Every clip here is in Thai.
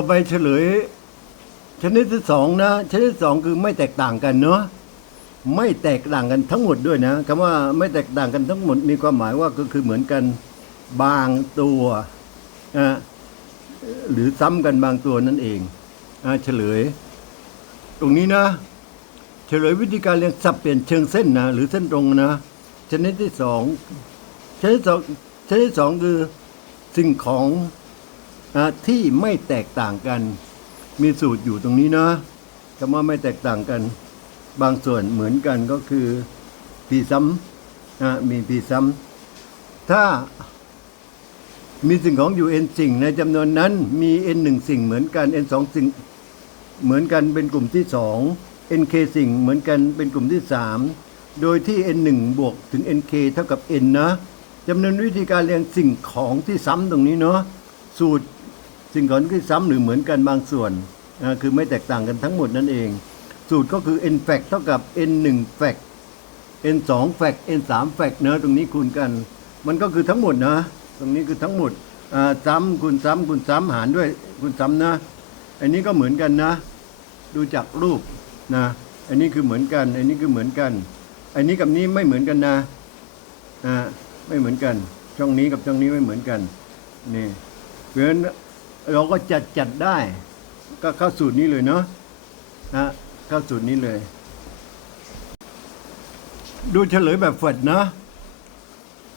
อไปเฉลย ชนิดที่สองนะ ชนิดที่สองคือไม่แตกต่างกันเนาะไม่แตกต่างกันทั้งหมดด้วยนะคำว่าไม่แตกต่างกันทั้งหมดมีความหมายว่าก็คือเหมือนกันบางตัวนะหรือซ้ำกันบางตัวนั่นเองอะเฉลย ตรงนี้นะ เฉลยวิธีการเรียงสับเปลี่ยนเชิงเส้นนะหรือเส้นตรงนะ ชนิดที่สองชนิดที่สองชนิดที่สองคือสิ่งของ อะที่ไม่แตกต่างกัน มีสูตรอยู่ตรงนี้นะคำว่าไม่แตกต่างกัน บางส่วนเหมือนกันก็คือพีซ้ำนะมีพีซ้ำถ้ามีสิ่งของอยู่ n สิ่งในจำนวนนั้นมี n หนึ่งสิ่งเหมือนกัน n สองสิ่งเหมือนกันเป็นกลุ่มที่ 2 NK สิ่งเหมือนกันเป็นกลุ่มที่ 3 โดยที่ N1 บวกถึง NK เท่ากับ N นะจำนวนวิธีการเรียงสิ่งของที่ซ้ำตรงนี้เนาะสูตร สิ่งของที่ซ้ำหรือเหมือนกันบางส่วนคือไม่แตกต่างกันทั้งหมดนั่นเอง สูตรก็คือ n fact เท่ากับ n 1 fact n 2 fact n 3 fact เนอะตรงนี้คูณกัน มันก็คือทั้งหมดนะ ตรงนี้คือทั้งหมดซ้ำคูณซ้ำคูณซ้ำหารด้วยคูณซ้ำนะ อันนี้ก็เหมือนกันนะ ดูจากรูปนะ อันนี้คือเหมือนกัน อันนี้คือเหมือนกัน อันนี้กับนี้ไม่เหมือนกันนะนะไม่เหมือนกัน ช่องนี้กับช่องนี้ไม่เหมือนกันนี่เพราะฉะนั้น เราก็จัดจัดได้ ก็เข้าสูตรนี้เลยเนาะนะเข้าสูตรนี้เลย ดูเฉลยแบบฝัดนะ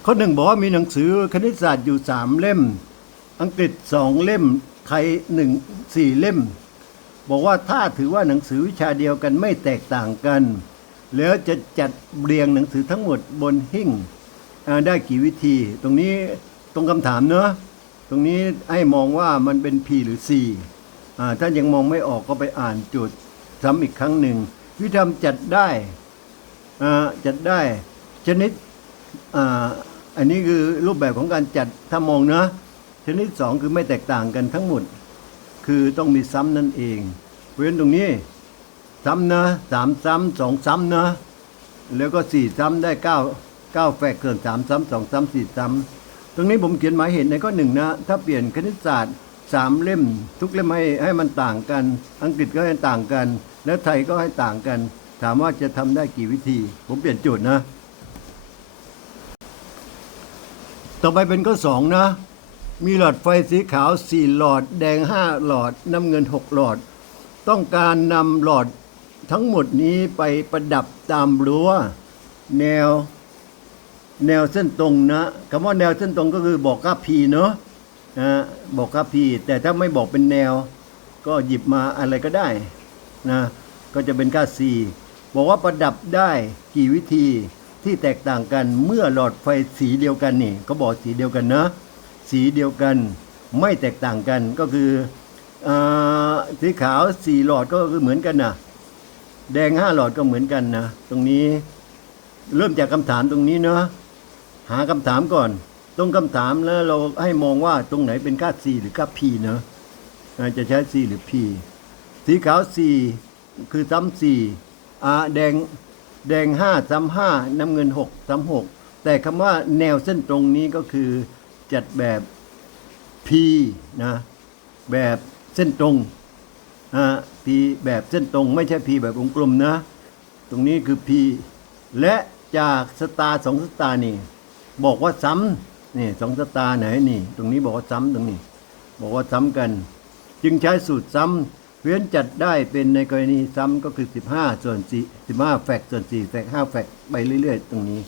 ข้อหนึ่งบอกว่ามีหนังสือคณิตศาสตร์อยู่สามเล่ม อังกฤษสองเล่ม ไทยหนึ่งสี่เล่ม บอกว่าถ้าถือว่าหนังสือวิชาเดียวกันไม่แตกต่างกัน แล้วจะจัดเรียงหนังสือทั้งหมดบนหิ้งได้กี่วิธี ตรงนี้ตรงคำถามเนอะ รงนี้ให้มองว่ามันเป็น P หรือ C อ่าถ้ายังมองไม่ออกก็ไปอ่านจุดซ้ำอีกครั้งหนึ่งวิธีทำจัดได้อ่าจัดได้ชนิดอ่าอันนี้คือรูปแบบของการจัดถ้ามองนะชนิดสองคือไม่แตกต่างกันทั้งหมด คือต้องมีซ้ำนั่นเองเพราะฉะนั้นตรงนี้ซ้ำนะสามซ้ำสองซ้ำนะแล้วก็สี่ซ้ำได้เก้าเก้าแฝกเกินสามซ้ำสองซ้ำสี่ซ้ำ ตรงนี้ผมเขียนหมายเหตุในข้อหนึ่งนะถ้าเปลี่ยนคณิตศาสตร์สามเล่ม ทุกเล่มให้ให้มันต่างกัน อังกฤษก็ให้ต่างกัน แล้วไทยก็ให้ต่างกัน ถามว่าจะทำได้กี่วิธี ผมเปลี่ยนโจทย์นะ ต่อไปเป็นข้อสองนะ มีหลอดไฟสีขาวสี่หลอด แดงห้าหลอดน้ำเงินหกหลอด ต้องการนำหลอดทั้งหมดนี้ไปประดับตามรั้วแนว แนวเส้นตรงนะคำว่าแนวเส้นตรงก็คือบอกค่า p เนอะนะบอกค่า p แต่ถ้าไม่บอกเป็นแนว ก็หยิบมาอะไรก็ได้นะก็จะเป็นค่า c บอกว่าประดับได้กี่วิธีที่แตกต่างกันเมื่อหลอดไฟสีเดียวกันนี่ก็บอกสีเดียวกันนะ สีเดียวกันไม่แตกต่างกันก็คืออสีขาวสี่หลอดก็คือเหมือนกันนะแดงห้าหลอดก็เหมือนกันนะ ตรงนี้เริ่มจากคำถามตรงนี้เนาะ หาคำถามก่อน ตรงคำถามแล้วเราให้มองว่าตรงไหนเป็นค่า c หรือค่า p เนาะจะใช้ c หรือ p สีขาวสี่คือซ้ำสี่อ่าแดงแดงห้าซ้ำห้าน้ำเงินหกซ้ำหกแต่คำว่าแนวเส้นตรงนี้ก็คือจัดแบบ P นะ แบบเส้นตรงอ่า P แบบเส้นตรง ไม่ใช่ P แบบวงกลมนะ ตรงนี้คือ P และจากสตาร์สองสตาร์นี่ บอกว่าซ้ำนี่สองสตาไหนนี่ ตรงนี้บอกว่าซ้ำตรงนี้ บอกว่าซ้ำกัน จึงใช้สูตรซ้ำเพราะฉะนั้นจัดได้เป็นในกรณีซ้ำก็คือ 15 ส่วน4 15แฟกส่วน4แฟก5แฟกไปเรื่อย ๆ ตรงนี้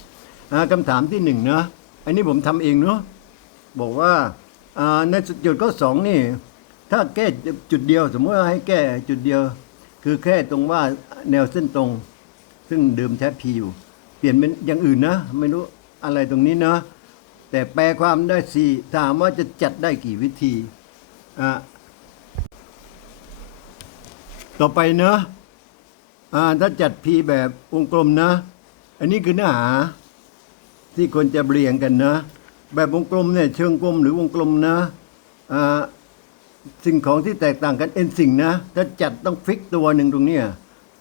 อ่าคำถามที่หนึ่งนะอันนี้ผมทำเองเนาะบอกว่าในจุดข้อสองนี่ ถ้าแก้จุดเดียว สมมติว่าให้แก้จุดเดียว คือแค่ตรงว่าแนวเส้นตรง ซึ่งเดิมใช้พีอยู่ เปลี่ยนเป็นอย่างอื่นนะ ไม่รู้ อะไรตรงนี้เนาะแต่แปลความได้สี่ถามว่าจะจัดได้กี่วิธีอะต่อไปเนอะอ่าถ้าจัดพีแบบวงกลมนะ อันนี้คือเนื้อหา ที่ควรจะเรียงกันนะ แบบวงกลมเนี่ยเชิงกลมหรือวงกลมนะอ่าสิ่งของที่แตกต่างกันเอ็นสิ่งนะ ถ้าจัดต้องฟิกตัวหนึ่งตรงเนี้ย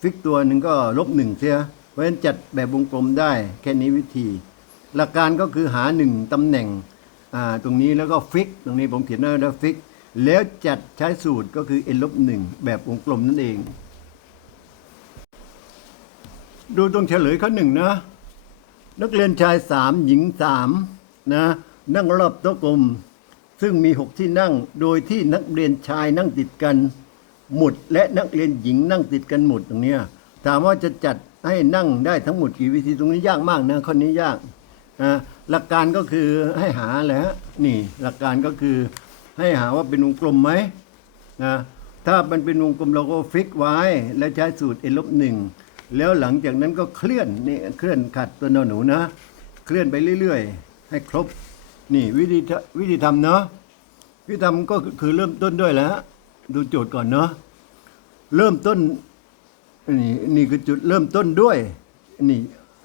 ฟิกตัวหนึ่งก็ลบหนึ่งเสียเพราะฉะนั้นจัดแบบวงกลมได้แค่นี้วิธี หลักการก็คือหาหนึ่งตำแหน่งตรงนี้แล้วก็ฟิก ตรงนี้ผมเขียนไว้แล้วฟิก แล้วจัดใช้สูตรก็คือ n ลบหนึ่งแบบวงกลมนั่นเอง ดูตรงเฉลยข้อหนึ่งนะ นักเรียนชายสามหญิงสามนะ นั่งรอบโต๊ะกลม ซึ่งมีหกที่นั่ง โดยที่นักเรียนชายนั่งติดกันหมด และนักเรียนหญิงนั่งติดกันหมดตรงนี้ถามว่าจะจัดให้นั่งได้ทั้งหมดกี่วิธีตรงนี้ยากมากนะข้อนี้ยาก หลักการก็คือให้หาแหละนี่หลักการก็คือให้หาว่าเป็นวงกลมไหมนะถ้ามันเป็นวงกลมเราก็ฟิกไว้ แล้วใช้สูตร n ลบหนึ่งแล้วหลังจากนั้นก็เคลื่อนนี่เคลื่อนขัดตัวนอนหนูนะ เคลื่อนไปเรื่อยๆ ให้ครบ นี่วิธีวิธีทำเนาะวิธีทำก็คือเริ่มต้นด้วยแล้ว ดูโจทย์ก่อนเนาะเริ่มต้นนี่นี่คือจุดเริ่มต้นด้วย นี่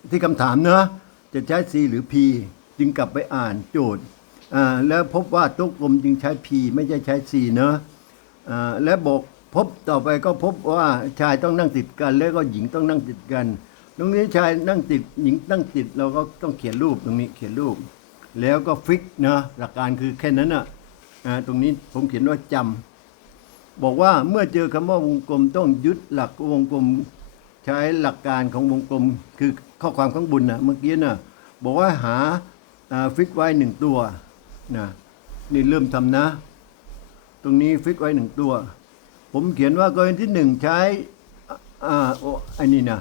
ที่คำถามเนาะ จะใช้ C หรือ P จึงกลับไปอ่านโจทย์แล้วพบว่าโต๊ะกลมจึงใช้ P ไม่ใช่ใช้ C เนาะและบอกพบต่อไปก็พบว่าชายต้องนั่งติดกัน แล้วก็หญิงต้องนั่งติดกัน ตรงนี้ชายนั่งติดหญิงนั่งติดเราก็ต้องเขียนรูปตรงนี้เขียนรูป แล้วก็ฟิกเนะหลักการคือแค่นั้นอะอ่าตรงนี้ผมเขียนว่าจำบอกว่าเมื่อเจอคำว่าวงกลมต้องยึดหลักวงกลม ใช้หลักการของวงกลมคือข้อความข้างบนนะเมื่อกี้นะบอกว่าหาฟิกไว้หนึ่งตัวนะนี่เริ่มทำนะ ตรงนี้ฟิกไว้หนึ่งตัว ผมเขียนว่ากรณีที่หนึ่งใช้อ่าอ้ไอ้นี่นะ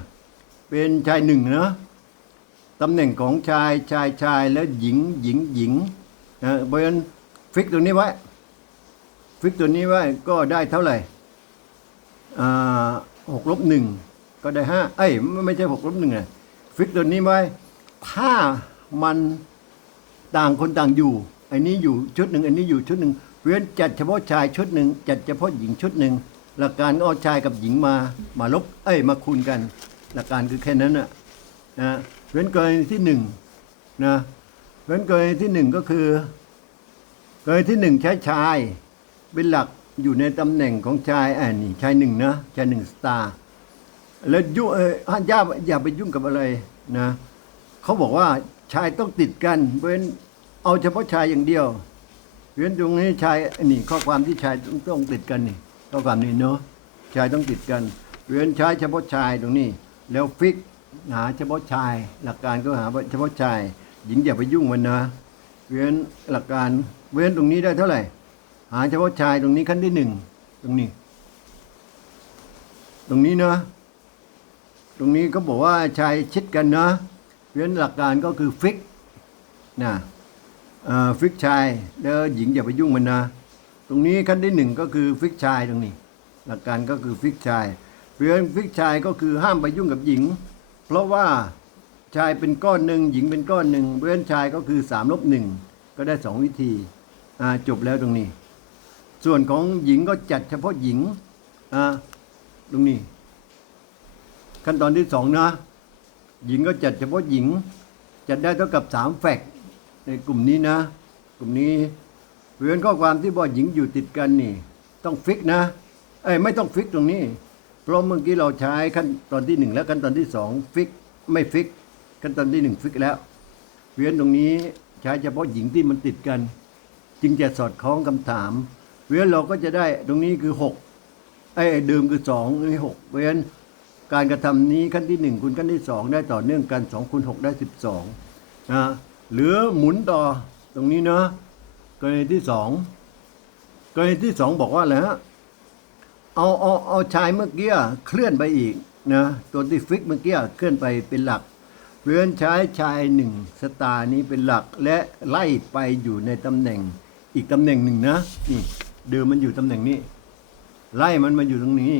เป็นชายหนึ่งนะตำแหน่งของชายชายชายแล้วหญิงหญิงหญิงนะเพราะฉะนั้นฟิกตัวนี้ไว้ฟิกตัวนี้ไว้ก็ได้เท่าไหร่อ่าหกลบหนึ่ง ก็ได้ห้าเอ้ยไม่ใช่หกลบหนึ่งนะฟิกตัวนี้ไว้ ถ้ามันต่างคนต่างอยู่อ้นี้อยู่ชุดหนึ่งอันนี้อยู่ชุดหนึ่งเพราะฉะนั้นจัดเฉพาะชายชุดหนึ่งจัดเฉพาะหญิงชุดหนึ่งหลักการก็เอาชายกับหญิงมามาลบเอ้ยมาคูณกัน หลักการคือแค่นั้นน่ะนะเพราะฉะนั้นกรณีที่หนึ่งนะเพราะฉะนั้นกรณีที่หนึ่งก็คือกรณีที่หนึ่งใช้ชายเป็นหลักอยู่ในตำแหน่งของชายอ่านี่ชายหนึ่งนะชายหนึ่งสตาร์ แล้วยุ่งเออห้ามอย่าอย่าไปยุ่งกับอะไรนะเขาบอกว่าชายต้องติดกันเพราะฉะนั้นเอาเฉพาะชายอย่างเดียวเพราะฉะนั้นตรงนี้ชายนี่ข้อความที่ชายต้องต้องติดกันนี่ข้อความนี้เนาะชายต้องติดกันเพราะฉะนั้นใช้เฉพาะชายตรงนี้ แล้วฟิกหาเฉพาะชาย หลักการก็หาเฉพาะชาย หญิงอย่าไปยุ่งมันนะ เว้นหลักการ เว้นตรงนี้ได้เท่าไหร่ หาเฉพาะชายตรงนี้ขั้นที่หนึ่งตรงนี้ ตรงนี้เนาะ ตรงนี้ก็บอกว่าชายชิดกันนะเว้นหลักการก็คือฟิกนะฟิกชายแล้วหญิงอย่าไปยุ่งมันนะ ตรงนี้ขั้นที่หนึ่งก็คือฟิกชายตรงนี้ หลักการก็คือฟิกชายเพราะฉะนั้นฟิกชายก็คือห้ามไปยุ่งกับหญิง เพราะว่าชายเป็นก้อนหนึ่งหญิงเป็นก้อนหนึ่งเพราะฉะนั้นชายก็คือสามลบหนึ่งก็ได้สองวิธีจบแล้วตรงนี้ ส่วนของหญิงก็จัดเฉพาะหญิงตรงนี้ ขั้นตอนที่สองนะ หญิงก็จัดเฉพาะหญิง จัดได้เท่ากับสามแฟกในกลุ่มนี้นะ กลุ่มนี้เพราะฉะนั้นข้อความที่บอกหญิงอยู่ติดกันนี่ ต้องฟิกนะเอ้ยไม่ต้องฟิกตรงนี้ เพราะเมื่อกี้เราใช้ขั้นตอนที่หนึ่งและขั้นตอนที่สองฟิกไม่ฟิก ขั้นตอนที่หนึ่งฟิกแล้วเพราะฉะนั้นตรงนี้ใช้เฉพาะหญิงที่มันติดกัน จึงจะสอดคล้องคำถามเพราะฉะนั้นเราก็จะได้ตรงนี้คือหกไอ้เดิมคือสองนี่หกเพราะฉะนั้น การกระทำนี้ขั้นที่หนึ่งคูณขั้นที่สองได้ต่อเนื่องกันสองคูณหกได้สิบสองนะหลือหมุนต่อตรงนี้เนาะกรณีที่สองกรณีที่สองบอกว่าอะไรฮะเอาเอาเอาชายเมื่อกี้เคลื่อนไปอีกนะตัวที่ฟิกเมื่อกี้เคลื่อนไปเป็นหลักเพื่อนใช้ชายหนึ่งสตาร์นี้เป็นหลักและไล่ไปอยู่ในตำแหน่งอีกตำแหน่งหนึ่งนะนี่เดิมมันอยู่ตำแหน่งนี้ ไล่มันมาอยู่ตรงนี้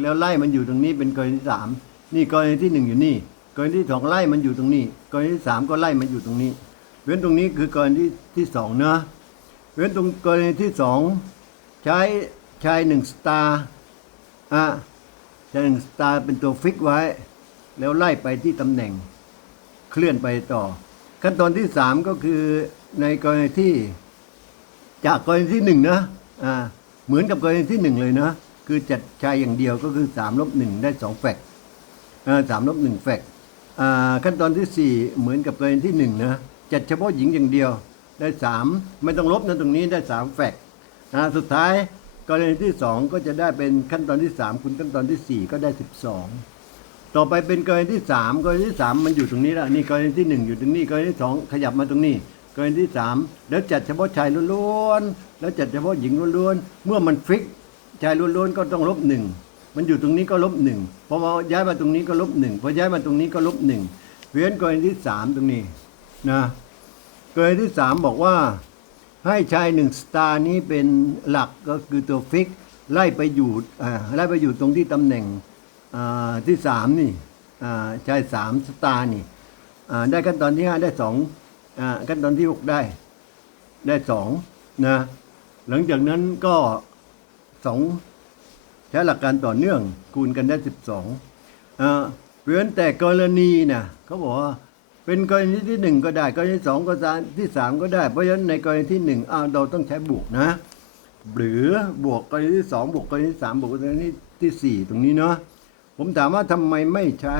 แล้วไล่มันอยู่ตรงนี้เป็นกรณีที่สามนี่กรณีที่หนึ่งอยู่นี่ กรณีที่สองไล่มันอยู่ตรงนี้ กรณีที่สามก็ไล่มันอยู่ตรงนี้ เว้นตรงนี้คือกรณีที่ที่สองเนะเว้นตรงกรณีที่สองใช้ชายหนึ่งสตาร์อะชายหนึ่งสตาร์เป็นตัวฟิกไว้ แล้วไล่ไปที่ตำแหน่ง เคลื่อนไปต่อ ขั้นตอนที่สามก็คือในกรณีที่ จากกรณีที่หนึ่งนะอ่าเหมือนกับกรณีที่หนึ่งเลยนะ คือจัดชายอย่างเดียวก็คือสามลบหนึ่งได้สองแฟกสามลบหนึ่งแฟกขั้นตอนที่สี่เหมือนกับกรณีที่หนึ่งนะจัดเฉพาะหญิงอย่างเดียวได้สามไม่ต้องลบนะตรงนี้ได้สามแฟกสุดท้ายกรณีที่สองก็จะได้เป็นขั้นตอนที่สามคุณขั้นตอนที่สี่ก็ได้สิบสองต่อไปเป็นกรณีที่สามกรณีที่สามมันอยู่ตรงนี้แล้วนี่กรณีที่หนึ่งอยู่ตรงนี้กรณีที่สองขยับมาตรงนี้ กรณีที่สามแล้วจัดเฉพาะชายล้วนๆแล้วจัดเฉพาะหญิงล้วนๆเมื่อมันฟิก ชายล้วนๆก็ต้องลบหนึ่งมันอยู่ตรงนี้ก็ลบหนึ่งพอมาย้ายมาตรงนี้ก็ลบหนึ่งพอย้ายมาตรงนี้ก็ลบหนึ่งเพราะฉะนั้นกรณีที่สามตรงนี้นะกรณีที่สามบอกว่า ให้ชายหนึ่งสตาร์นี้เป็นหลักก็คือตัวฟิกไล่ไปอยู่ไล่ไปอยู่ตรงที่ตำแหน่งที่สามนี่ชายสามสตาร์นี่ได้ขั้นตอนที่ห้าได้สองขั้นตอนที่หกได้ได้สองนะหลังจากนั้นก็ สองใช้หลักการต่อเนื่องคูณกันได้สิบสองเพราะฉะนั้นแต่กรณีนะเขาบอกว่าเป็นกรณีที่หนึ่งก็ได้ กรณีสองก็ได้ที่สามก็ได้ เพราะฉะนั้นในกรณีที่หนึ่งอ้าวเราต้องใช้บวกนะ หรือบวกกรณีที่สองบวกกรณีที่สามบวกกรณีที่สี่ตรงนี้เนาะผมถามว่าทำไมไม่ใช้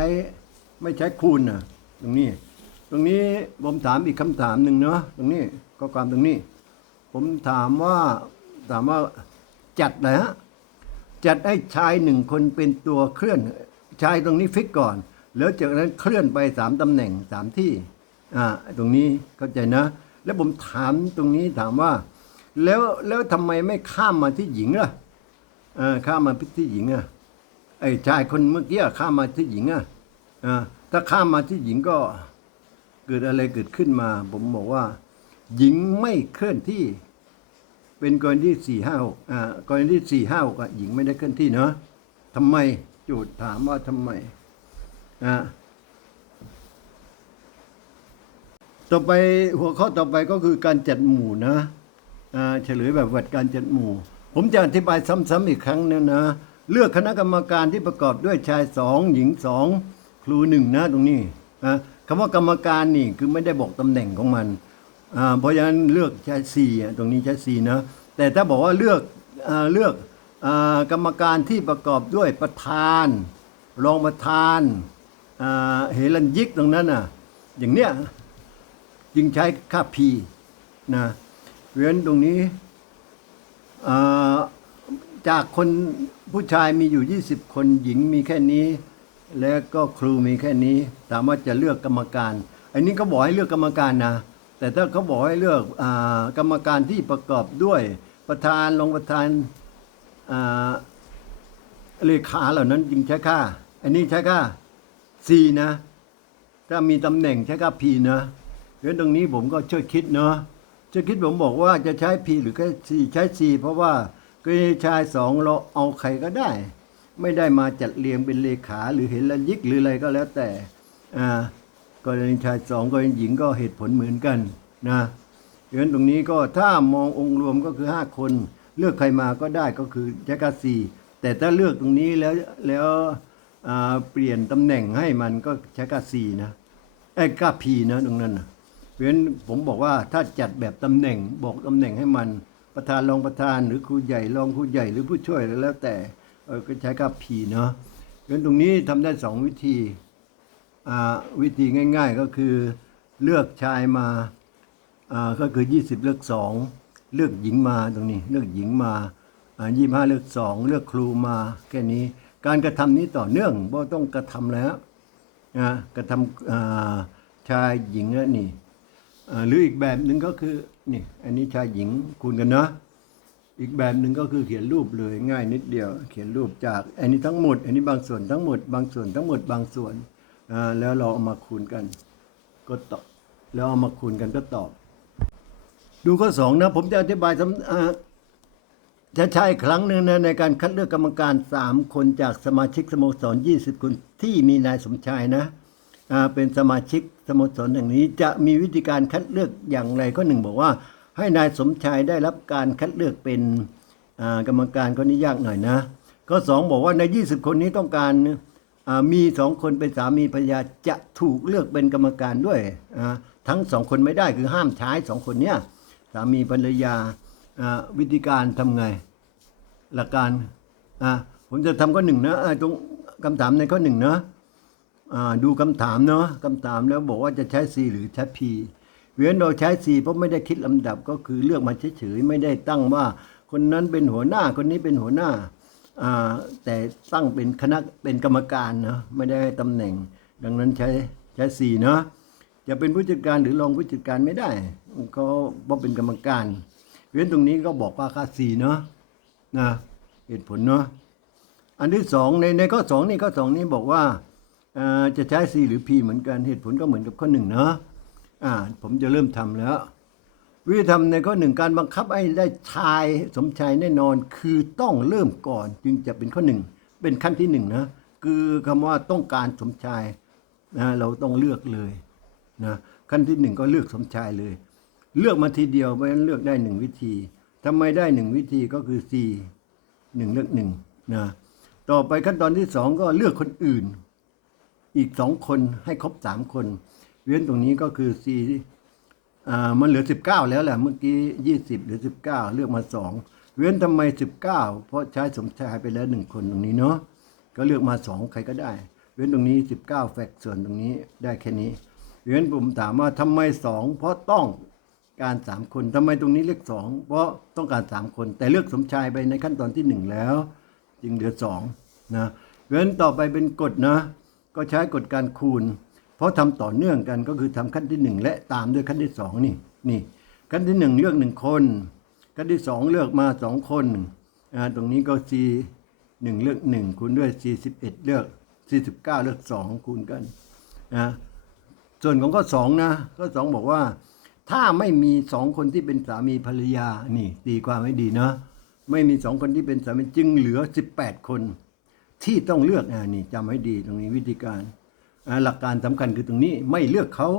ไม่ใช้คูณนะตรงนี้ ตรงนี้ผมถามอีกคำถามหนึ่งเนาะตรงนี้ก็ความตรงนี้ ผมถามว่าถามว่า จัดเลยฮะจัดให้ชายหนึ่งคนเป็นตัวเคลื่อนชายตรงนี้ฟิกก่อน แล้วจากนั้นเคลื่อนไปสามตำแหน่งสามที่อ่าตรงนี้เข้าใจนะ แล้วผมถามตรงนี้ถามว่า แล้วแล้วทำไมไม่ข้ามมาที่หญิงล่ะเออข้ามมาที่หญิงอะไอ้ชายคนเมื่อกี้ข้ามมาที่หญิงอะอ่าถ้าข้ามมาที่หญิงก็เกิดอะไรเกิดขึ้นมา ผมบอกว่า หญิงไม่เคลื่อนที่ เป็นกรณีที่สี่ห้าหกอ่ากรณีที่สี่ห้าหกหญิงไม่ได้เคลื่อนที่เนาะทำไมโจูดถามว่าทำไมอ่าต่อไปหัวข้อต่อไปก็คือการจัดหมู่นะอ่าเฉลยแบบวัดการจัดหมู่ ผมจะอธิบายซ้ำๆอีกครั้งนึงนะเลือกคณะกรรมการที่ประกอบด้วยชายสองหญิงสองครูหนึ่งนะตรงนี้คำว่ากรรมการนี่คือไม่ได้บอกตำแหน่งของมัน อ่าเพราะฉะนั้นเลือกใช้สี่อะตรงนี้ใช้สี่นะแต่ถ้าบอกว่าเลือกอเลือกอกรรมการที่ประกอบด้วยประธาน รองประธานเฮลันยิกตรงนั้นน่ะอย่างเนี้ยจึงใช้ค่า P นะเพราะฉะนั้นตรงนี้อ่าจากคนผู้ชายมีอยู่ 20 คนหญิงมีแค่นี้ แล้วก็ครูมีแค่นี้ถามว่าจะเลือกกรรมการ อันนี้เขาบอกให้เลือกกรรมการนะ แต่ถ้าเขาบอกให้เลือกอกรรมการที่ประกอบด้วยประธานรองประธานเลขาเหล่านั้นจึงใช้ค่า อันนี้ใช้ค่า C นะ ถ้ามีตำแหน่งใช้ค่า P นะเราะฉะนั้นตรงนี้ผมก็ช่วยคิดเนาะช่วยคิดผมบอกว่าจะใช้ P หรือแค่ C ใช้ C เพราะว่าก็ชายสองเราเอาใครก็ได้ ไม่ได้มาจัดเรียงเป็นเลขาหรือเห็นละยิกหรืออะไรก็แล้วแต่อ่า กรณีชายสองกรณีหญิงก็เหตุผลเหมือนกันนะเพราะฉะนั้นตรงนี้ก็ถ้ามององค์รวมก็คือ 5 คน เลือกใครมาก็ได้ก็คือใช้กาซีแต่ถ้าเลือกตรงนี้แล้วแล้วเปลี่ยนตำแหน่งให้มันก็ใช้กาซีนะไอ้กาพีนะตรงนั้นนะเพราะฉะนั้นผมบอกว่าถ้าจัดแบบตำแหน่งบอกตำแหน่งให้มันประธานรองประธานหรือครูใหญ่รองครูใหญ่หรือผู้ช่วยแล้วแต่ก็ใช้กาพีเนาะงั้นตรงนี้ทำได้สองวิธี วิธีง่าย ๆก็คือเลือกชายมาก็คือ 20 เลือก 2 เลือกหญิงมาตรงนี้ เลือกหญิงมาอ่า25เลือก2เลือกครูมาแค่นี้การกระทำนี้ต่อเนื่องเพราะต้องกระทำแล้วนะกระทำชายหญิงแล้วนี่หรืออีกแบบหนึ่งก็คือนี่อันนี้ชายหญิงคูณกันนะอีกแบบหนึ่งก็คือเขียนรูปเลยง่ายนิดเดียว เขียนรูปจากอันนี้ทั้งหมด อันนี้บางส่วนทั้งหมด บางส่วนทั้งหมดบางส่วน แล้วเราเอามาคูณกัน ก็ตอบ แล้วเอามาคูณกันก็ตอบ ดูข้อสองนะ ผมจะอธิบายซ้ำอ่าจะใช้ครั้งหนึ่งนะในการคัดเลือกกรรมการสามคนจากสมาชิกสโมสร 20 คนที่มีนายสมชายนะอ่าเป็นสมาชิกสโมสรแห่างนี้ จะมีวิธีการคัดเลือกอย่างไรข้อหนึ่งบอกว่า ให้นายสมชายได้รับการคัดเลือกเป็นกรรมการคนนี้ยากหน่อยนะข้อสองบอกว่าใน 20 คนนี้ต้องการ มีสองคนเป็นสามีภรรยาจะถูกเลือกเป็นกรรมการด้วย ทั้งสองคนไม่ได้คือห้ามใช้สองคนเนี้ยสามีภรรยาวิธีการทำไง หลักการผมจะทำข้อหนึ่งนะตรงคำถามในข้อหนึ่งนะอ่าดูคำถามเนาะคำถามแล้วบอกว่าจะใช้ C หรือใช้ P เว้นเราใช้ C เพราะไม่ได้คิดลำดับก็คือเลือกมาเฉยๆไม่ได้ตั้งว่า คนนั้นเป็นหัวหน้าคนนี้เป็นหัวหน้า แต่ตั้งเป็นคณะเป็นกรรมการเนาะไม่ได้ตำแหน่ง ดังนั้นใช้ใช้สี่เนาะจะเป็นผู้จัดการหรือรองผู้จัดการไม่ได้เขาบอกเป็นกรรมการเว้นตรงนี้ก็บอกว่าค่าสี่เนาะนะเหตุผลเนาะอันที่สองในในข้อสองนี่ข้อสองนี่บอกว่าจะใช้ C หรือ P เหมือนกันเหตุผลก็เหมือนกับข้อหนึ่งเนาะอ่าผมจะเริ่มทำแล้ว วิธีทำในข้อหนึ่งการบังคับให้ได้ชายสมชายแน่นอนคือต้องเริ่มก่อนจึงจะเป็นข้อหนึ่งเป็นขั้นที่หนึ่งนะคือคำว่าต้องการสมชายนะเราต้องเลือกเลยนะขั้นที่หนึ่งก็เลือกสมชายเลย เลือกมาทีเดียวเพราะฉะนั้นเลือกได้หนึ่งวิธีทำไมได้หนึ่งวิธีก็คือ C หนึ่งเลือกหนึ่งนะต่อไปขั้นตอนที่สองก็เลือกคนอื่น อีกสองคนให้ครบสามคนเว้นตรงนี้ก็คือ C มันเหลือสิบเก้าแล้วแหละเมื่อกี้ยี่สิบหรือสิบเก้าเลือกมาสองเว้นทำไมสิบเก้าเพราะใช้สมชายไปแล้วหนึ่งคนตรงนี้เนาะก็เลือกมาสองใครก็ได้ เว้นตรงนี้สิบเก้าแฟกส่วนตรงนี้ได้แค่นี้ เว้นผมถามว่าทำไมสองเพราะต้องการสามคนทำไมตรงนี้เลือกสองเพราะต้องการสามคน แต่เลือกสมชายไปในขั้นตอนที่หนึ่งแล้ว จึงเหลือสองนะเว้นต่อไปเป็นกฎนะ ก็ใช้กฎการคูณ ราะทำต่อเนื่องกันก็คือทำขั้นที่หนึ่งและตามด้วยขั้นที่สองนี่นี่ขั้นที่หนึ่งเลือกหนึ่งคน ขั้นที่สองเลือกมาสองคนอ่าตรงนี้ก็ c หนึ่งเลือกหนึ่งคูณด้วย c สิบเอ็ดเลือก c สิบเก้าเลือกสองคูณกันนะส่วนของข้อสองนะข้อสองบอกว่า ถ้าไม่มีสองคนที่เป็นสามีภรรยานี่ตีความให้ดีนะไม่มีสองคนที่เป็นสามีจึงเหลือสิบแปดคน ที่ต้องเลือกอ่านี่จำให้ดีตรงนี้วิธีการ หลักการสำคัญคือตรงนี้ไม่เลือกเขา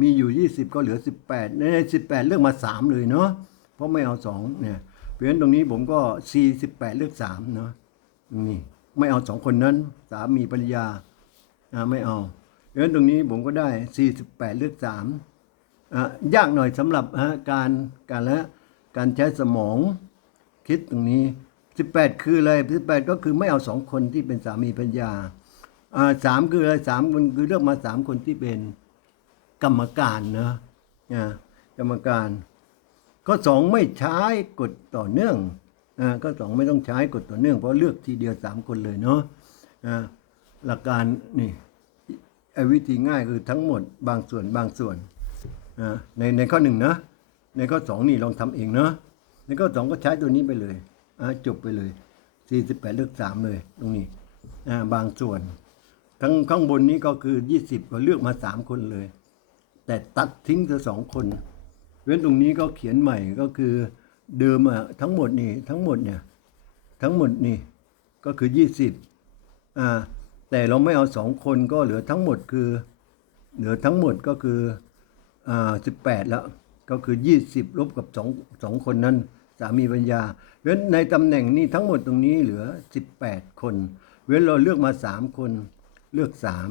มีอยู่ 20 ก็เหลือ 18ใน18 เลือกมา 3 เลยเนาะเพราะไม่เอา 2 เนี่ยเพราะฉะนั้นตรงนี้ผมก็ 48 เลือก 3 เนาะนี่ไม่เอา 2 คนนั้นสามีภรรยาไม่เอาเพราะฉะนั้นตรงนี้ผมก็ได้ 48 เลือก3อะยากหน่อยสำหรับการการและการใช้สมองคิดตรงนี้ 18 คืออะไร18 ก็คือไม่เอาสองคนที่เป็นสามีภรรยา สามคืออะไรสามคนคือเลือกมาสามคนที่เป็นกรรมการนะอ่ากรรมการ ข้อสองไม่ใช้กฎต่อเนื่องอ่าข้อสองไม่ต้องใช้กฎต่อเนื่องเพราะเลือกทีเดียวสามคนเลยเนาะอ่าหลักการนี่วิธีง่ายคือทั้งหมดบางส่วนบางส่วนอ่าในในข้อหนึ่งนะในข้อสองนี่ลองทำเองเนาะในข้อสองก็ใช้ตัวนี้ไปเลยอ่าจบไปเลยสี่สิบแปดเลือกสามเลยตรงนี้อ่าบางส่วน ทั้งข้างบนนี้ก็คือยี่สิบก็เลือกมาสามคนเลย แต่ตัดทิ้งเธอสองคน เว้นตรงนี้ก็เขียนใหม่ก็คือเดิมอะทั้งหมดนี่ทั้งหมดเนี่ยทั้งหมดนี่ก็คือยี่สิบอ่าแต่เราไม่เอาสองคนก็เหลือทั้งหมดคือ เหลือทั้งหมดก็คืออ่าสิบแปดแล้วก็คือยี่สิบลบกับสองสองคนนั้นสามีปัญญา เว้นในตำแหน่งนี้ทั้งหมดตรงนี้เหลือสิบแปดคน เว้นเราเลือกมาสามคน เลือกสาม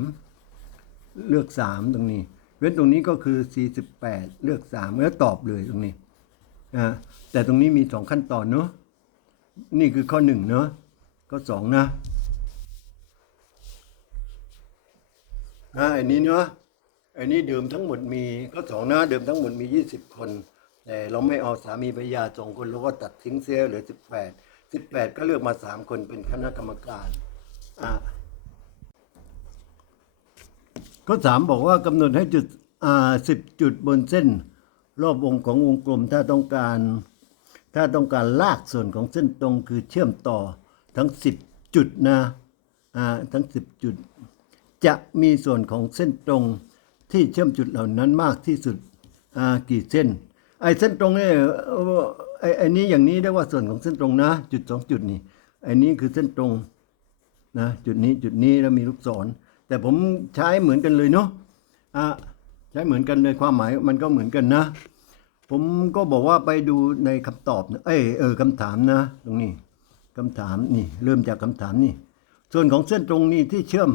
เลือกสามตรงนี้ เว้นตรงนี้ก็คือ48เลือกสามแล้วตอบเลยตรงนี้นะแต่ตรงนี้มีสองขั้นตอนเนาะนี่คือข้อหนึ่งเนาะข้อสองนะอ่าอันนี้เนาะอันนี้เดิมทั้งหมดมีข้อสองนะเดิมทั้งหมดมี20คนแต่เราไม่เอาสามีภรรยาสองคนเราก็ตัดทิ้งเสียเหลือ18 18ก็เลือกมาสามคนเป็นคณะกรรมการอ่า ข้อสามบอกว่ากำหนดให้จุดอ่าสิบจุดบนเส้น รอบวงของวงกลมถ้าต้องการ ถ้าต้องการลากส่วนของเส้นตรงคือเชื่อมต่อทั้งสิบจุดนะอ่าทั้งสิบจุด จะมีส่วนของเส้นตรงที่เชื่อมจุดเหล่านั้นมากที่สุดอ่ากี่เส้น ไอ้เส้นตรงเนี่ยไอ้ไอ้นี้อย่างนี้เรียกว่าส่วนของเส้นตรงนะ จุดสองจุดนี่ไอ้นี้คือเส้นตรงนะจุดนี้จุดนี้แล้วมีลูกศร แต่ผมใช้เหมือนกันเลยเนาะอะใช้เหมือนกันเลยความหมายมันก็เหมือนกันนะ ผมก็บอกว่าไปดูในคำตอบนะเอยเออคำถามนะ ตรงนี้คำถามนี่ เริ่มจากคำถามนี่ ส่วนของเส้นตรงนี้ที่เชื่อม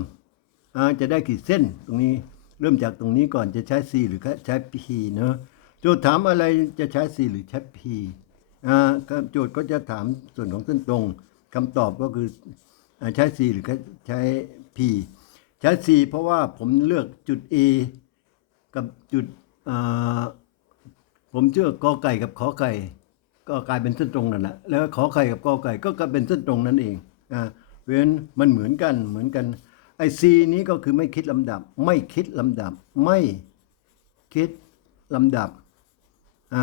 อ่าจะได้กี่เส้นตรงนี้ เริ่มจากตรงนี้ก่อนจะใช้ C หรือใช้ P เนอะโจทย์ถามอะไรจะใช้ C หรือใช้ P อ่าโจทย์ก็จะถามส่วนของเส้นตรงคำตอบก็คืออ่าใช้ C หรือใช้ P ช้ C เพราะว่าผมเลือกจุด A กับจุดผมเชื่อกอไก่กับขอไก่ ก็กลายเป็นเส้นตรงนั่นแหละแล้วขอไข่กับกอไก่ก็กลายเป็นเส้นตรงนั่นเองอ่าเพราะฉะนั้นมันเหมือนกันเหมือนกันไอซีนี้ก็คือไม่คิดลำดับ ไม่คิดลำดับ ไม่คิดลำดับอ่า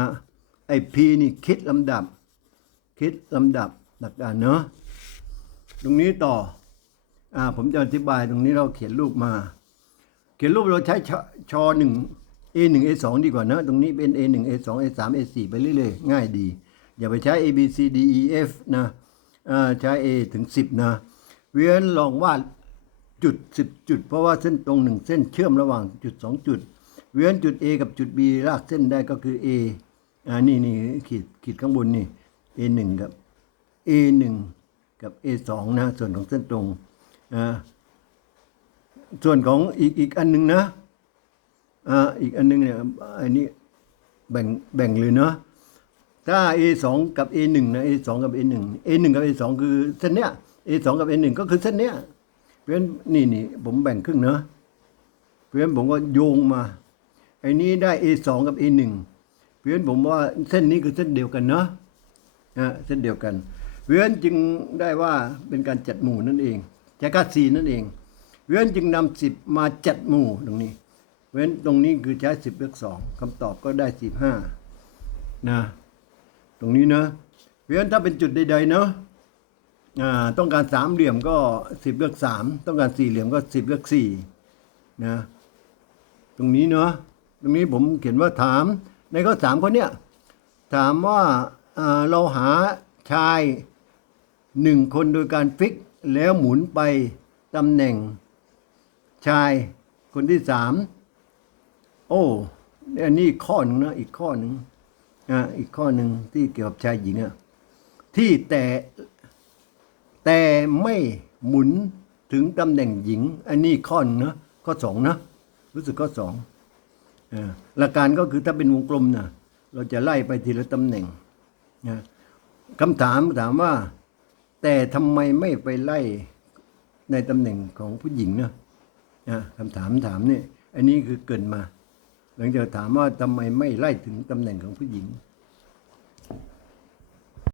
ไอพีนี่คิดลำดับ คิดลำดับหลักการเนาะตรงนี้ต่อ อ่าผมจะอธิบายตรงนี้เราเขียนรูปมา เขียนรูปเราใช้ชชหนึ่ง A หนึ่ง A สองดีกว่านะ ตรงนี้เป็น A หนึ่ง A สอง A สาม A สี่ไปเรื่อยๆ ง่ายดี อย่าไปใช้ A B C D E F นะอ่าใช้ A ถึงสิบนะเวียนลองวาดจุดสิบจุด เพราะว่าเส้นตรงหนึ่งเส้นเชื่อมระหว่างจุดสองจุด เวียนจุด A กับจุด B ลากเส้นได้ก็คือ A อ่านี่นี่ขีดขีดข้างบนนี่ A หนึ่งกับ A หนึ่งกับ A สองนะ ส่วนของเส้นตรง ส่วนของอีกอีกอันหนึ่งนะอ่าอีกอันหนึงเนี่ยอันนี้แบ่งแบ่งเลยเนาะถ้า A สองกับ A หนึ่งนะ A สองกับ A หนึ่ง A หนึ่งกับ A สองคือเส้นเนี้ย A สองกับ A หนึ่งก็คือเส้นเนี้ยเพราะฉะนั้นนี่นี่ผมแบ่งครึ่งเนาะเพราะฉะนั้นผมก็โยงมาไอ้นี้ได้ A สองกับ A หนึ่งเพราะฉะนั้นผมว่าเส้นนี้คือเส้นเดียวกันเนาะอ่าเส้นเดียวกันเพราะฉะนั้นจึงได้ว่าเป็นการจัดหมู่นั่นเอง จักสีนั่นเองเพราะฉะนั้นจึงนำสิบมาจัดหมู่ตรงนี้เพราะฉะนั้นตรงนี้คือใช้สิบเลือกสองคำตอบก็ได้สิบห้านะ ตรงนี้นะเพราะฉะนั้นถ้าเป็นจุดใดๆเนาะอ่าต้องการสามเหลี่ยมก็สิบเลือกสามต้องการสี่เหลี่ยมก็สิบเลือกสี่นะตรงนี้เนาะตรงนี้ผมเขียนว่าถาม ในข้อสามข้อเนี้ยถามว่าอ่าเราหาชายหนึ่งคนโดยการฟิก แล้วหมุนไปตำแหน่ง ชายคนที่สามโอ้อันนี้อีกข้อหนึ่งนะอีกข้อหนึ่งอ่าอีกข้อหนึ่งที่เกี่ยวกับชายหญิงอะที่แต่แต่ไม่หมุนถึงตำแหน่งหญิง อันนี้ข้อหนึงนะข้อสองนะรู้สึกข้อสองอ่าหลักการก็คือถ้าเป็นวงกลมนะเราจะไล่ไปทีละตำแหน่งนะคำถามถามว่า แต่ทำไมไม่ไปไล่ในตำแหน่งของผู้หญิงเนะนะคำถามถามนี่อันนี้คือเกินมา หลังจากถามว่าทำไมไม่ไล่ถึงตำแหน่งของผู้หญิง